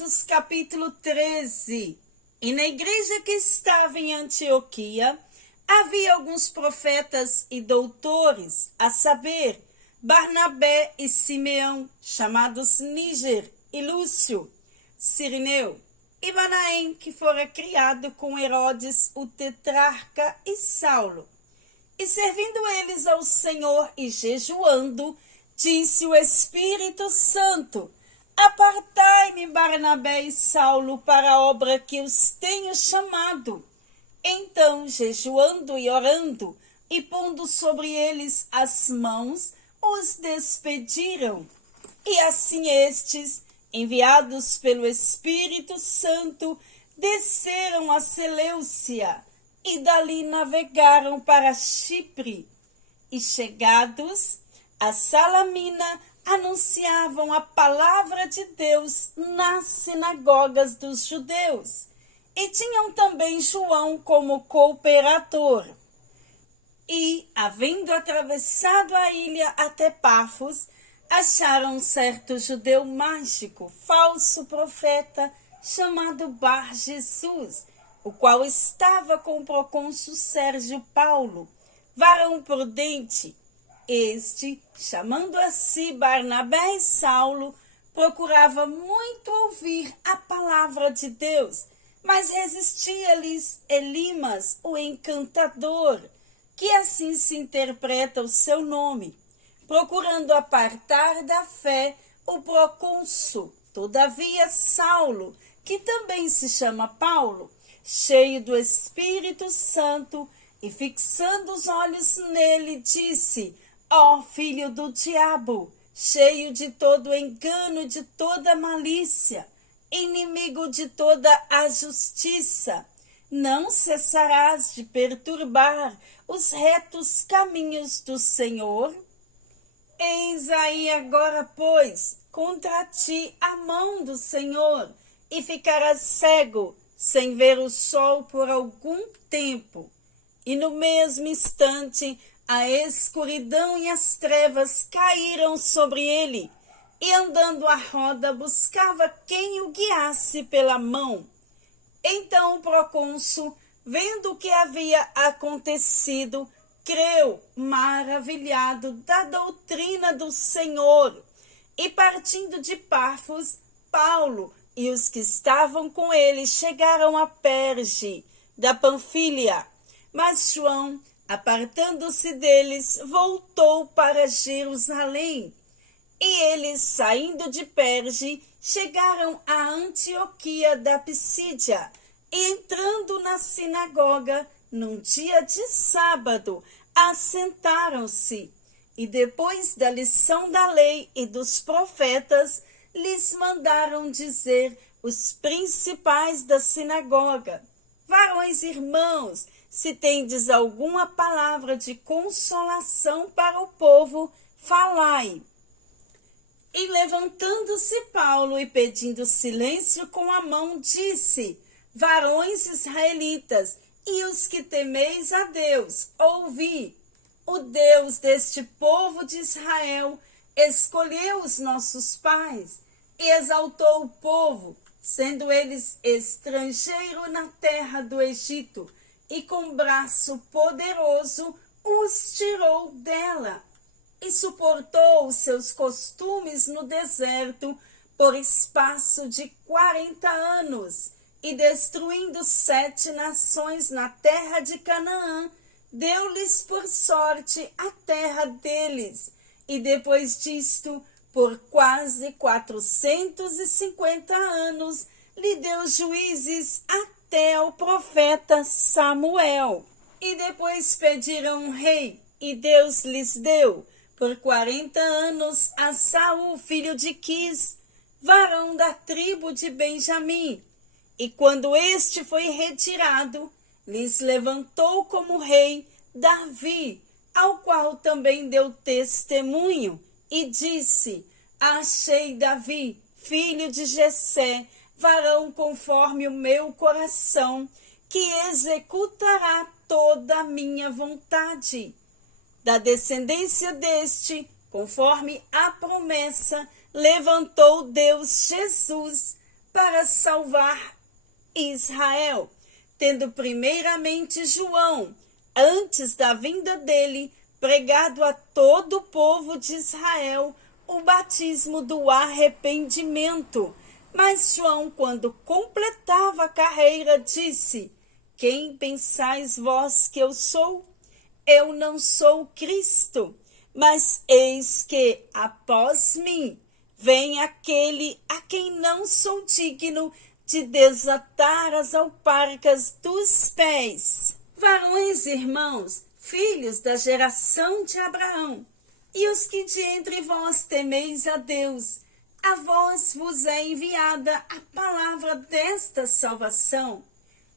Atos capítulo 13. E na igreja que estava em Antioquia, havia alguns profetas e doutores, a saber, Barnabé e Simeão, chamados Níger e Lúcio, Cirineu, e Manaém, que fora criado com Herodes, o tetrarca, e Saulo. E servindo eles ao Senhor e jejuando, disse o Espírito Santo: Apartai-me, Barnabé e Saulo, para a obra que os tenho chamado. Então, jejuando e orando, e pondo sobre eles as mãos, os despediram. E assim estes, enviados pelo Espírito Santo, desceram a Seleucia, e dali navegaram para Chipre. E chegados a Salamina, anunciavam a palavra de Deus nas sinagogas dos judeus. E tinham também João como cooperador. E, havendo atravessado a ilha até Pafos, acharam um certo judeu mágico, falso profeta, chamado Bar-Jesus, o qual estava com o procônsul Sérgio Paulo, varão prudente. Este, chamando a si Barnabé e Saulo, procurava muito ouvir a palavra de Deus, mas resistia-lhes Elimas, o encantador, que assim se interpreta o seu nome, procurando apartar da fé o procônsul. Todavia Saulo, que também se chama Paulo, cheio do Espírito Santo, e fixando os olhos nele, disse: Ó filho do diabo, cheio de todo engano, de toda malícia, inimigo de toda a justiça, não cessarás de perturbar os retos caminhos do Senhor? Eis aí agora, pois, contra ti a mão do Senhor, e ficarás cego, sem ver o sol por algum tempo. E no mesmo instante, a escuridão e as trevas caíram sobre ele, e andando à roda buscava quem o guiasse pela mão. Então o procônsul, vendo o que havia acontecido, creu, maravilhado da doutrina do Senhor. E partindo de Pafos, Paulo e os que estavam com ele chegaram a Perge, da Panfília. Mas João, apartando-se deles, voltou para Jerusalém. E eles, saindo de Perge, chegaram a Antioquia da Pisídia, e entrando na sinagoga, num dia de sábado, assentaram-se. E depois da lição da lei e dos profetas, lhes mandaram dizer os principais da sinagoga: Varões irmãos, se tendes alguma palavra de consolação para o povo, falai. E levantando-se Paulo e pedindo silêncio com a mão, disse: Varões israelitas, e os que temeis a Deus, ouvi. O Deus deste povo de Israel escolheu os nossos pais e exaltou o povo, sendo eles estrangeiros na terra do Egito, e com braço poderoso os tirou dela, e suportou os seus costumes no deserto por espaço de 40 anos, e destruindo 7 nações na terra de Canaã, deu-lhes por sorte a terra deles, e depois disto, por quase 450 anos, lhe deu juízes até ao profeta Samuel. E depois pediram um rei, e Deus lhes deu, por 40 anos, a Saul, filho de Quis, varão da tribo de Benjamim. E quando este foi retirado, lhes levantou como rei Davi, ao qual também deu testemunho, e disse: Achei Davi, filho de Jessé, varão conforme o meu coração, que executará toda a minha vontade. Da descendência deste, conforme a promessa, levantou Deus Jesus, para salvar Israel, tendo primeiramente João, antes da vinda dele, pregado a todo o povo de Israel o batismo do arrependimento. Mas João, quando completava a carreira, disse: Quem pensais vós que eu sou? Eu não sou Cristo, mas eis que, após mim, vem aquele a quem não sou digno de desatar as alparcas dos pés. Varões, irmãos, filhos da geração de Abraão, e os que de entre vós temeis a Deus, a vós vos é enviada a palavra desta salvação,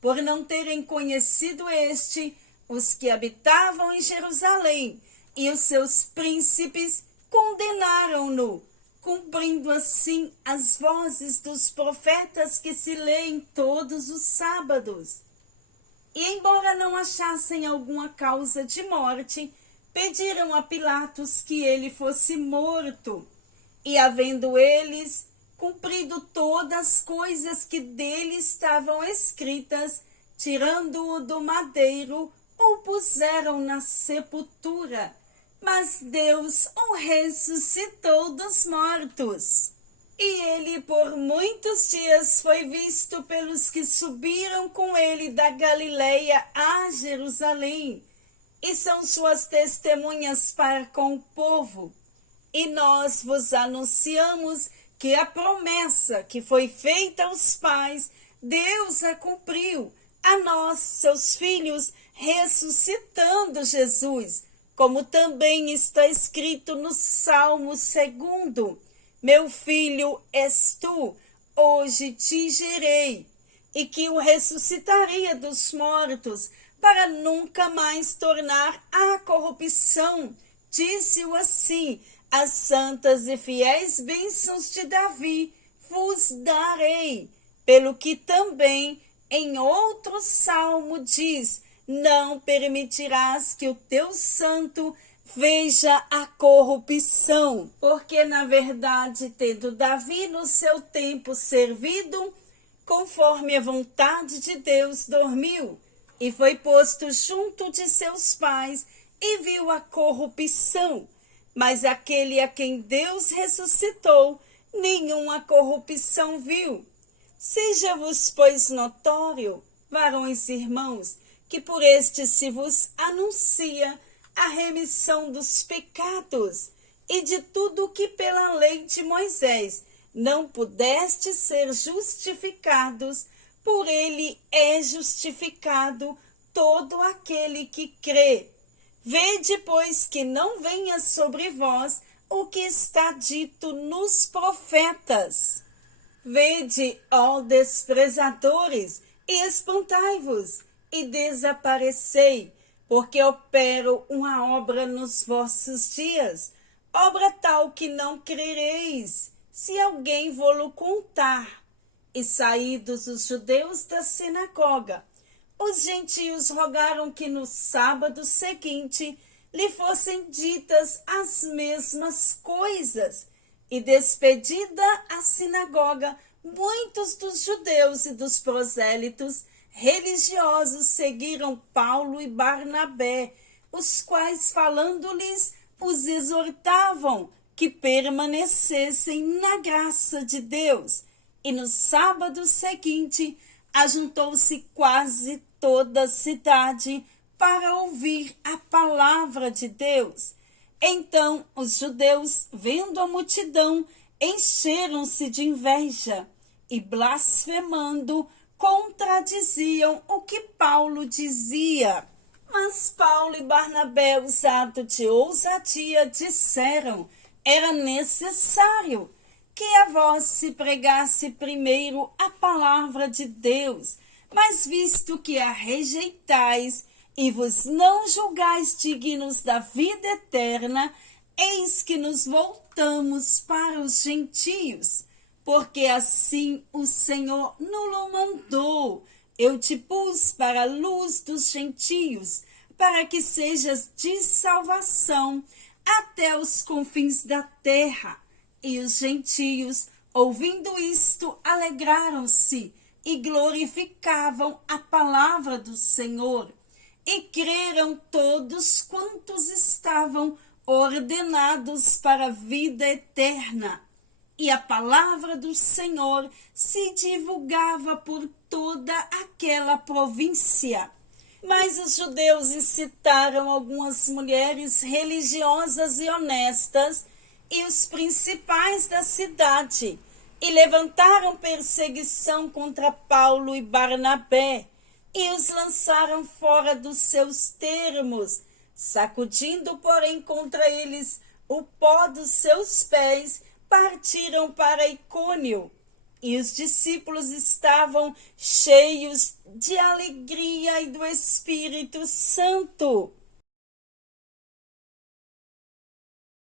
por não terem conhecido este, os que habitavam em Jerusalém, e os seus príncipes condenaram-no, cumprindo assim as vozes dos profetas que se leem todos os sábados. E embora não achassem alguma causa de morte, pediram a Pilatos que ele fosse morto. E havendo eles cumprido todas as coisas que dele estavam escritas, tirando-o do madeiro, o puseram na sepultura. Mas Deus o ressuscitou dos mortos. E ele por muitos dias foi visto pelos que subiram com ele da Galileia a Jerusalém, e são suas testemunhas para com o povo. E nós vos anunciamos que a promessa que foi feita aos pais, Deus a cumpriu, a nós, seus filhos, ressuscitando Jesus, como também está escrito no Salmo 2: Meu filho és tu, hoje te gerei, e que o ressuscitaria dos mortos, para nunca mais tornar à corrupção. Disse-o assim: as santas e fiéis bênçãos de Davi vos darei, pelo que também em outro salmo diz: não permitirás que o teu santo veja a corrupção. Porque, na verdade, tendo Davi no seu tempo servido, conforme a vontade de Deus, dormiu, e foi posto junto de seus pais, e viu a corrupção. Mas aquele a quem Deus ressuscitou, nenhuma corrupção viu. Seja-vos, pois, notório, varões e irmãos, que por este se vos anuncia a remissão dos pecados, e de tudo que pela lei de Moisés não pudeste ser justificados, por ele é justificado todo aquele que crê. Vede, pois, que não venha sobre vós o que está dito nos profetas. Vede, ó desprezadores, e espantai-vos, e desaparecei, porque opero uma obra nos vossos dias, obra tal que não crereis, se alguém vô-lo contar. E saídos os judeus da sinagoga, os gentios rogaram que no sábado seguinte lhe fossem ditas as mesmas coisas. E despedida a sinagoga, muitos dos judeus e dos prosélitos religiosos seguiram Paulo e Barnabé, os quais, falando-lhes, os exortavam que permanecessem na graça de Deus. E no sábado seguinte ajuntou-se quase toda a cidade para ouvir a palavra de Deus. Então os judeus, vendo a multidão, encheram-se de inveja e, blasfemando, contradiziam o que Paulo dizia. Mas Paulo e Barnabé, usados de ousadia, disseram: era necessário que a vós se pregasse primeiro a palavra de Deus, mas visto que a rejeitais e vos não julgais dignos da vida eterna, eis que nos voltamos para os gentios, porque assim o Senhor nos mandou. Eu te pus para a luz dos gentios, para que sejas de salvação até os confins da terra. E os gentios, Ouvindo isto, alegraram-se e glorificavam a palavra do Senhor. E creram todos quantos estavam ordenados para a vida eterna. E a palavra do Senhor se divulgava por toda aquela província. Mas os judeus incitaram algumas mulheres religiosas e honestas e os principais da cidade, e levantaram perseguição contra Paulo e Barnabé, e os lançaram fora dos seus termos, sacudindo, porém, contra eles o pó dos seus pés, partiram para Icônio. E os discípulos estavam cheios de alegria e do Espírito Santo,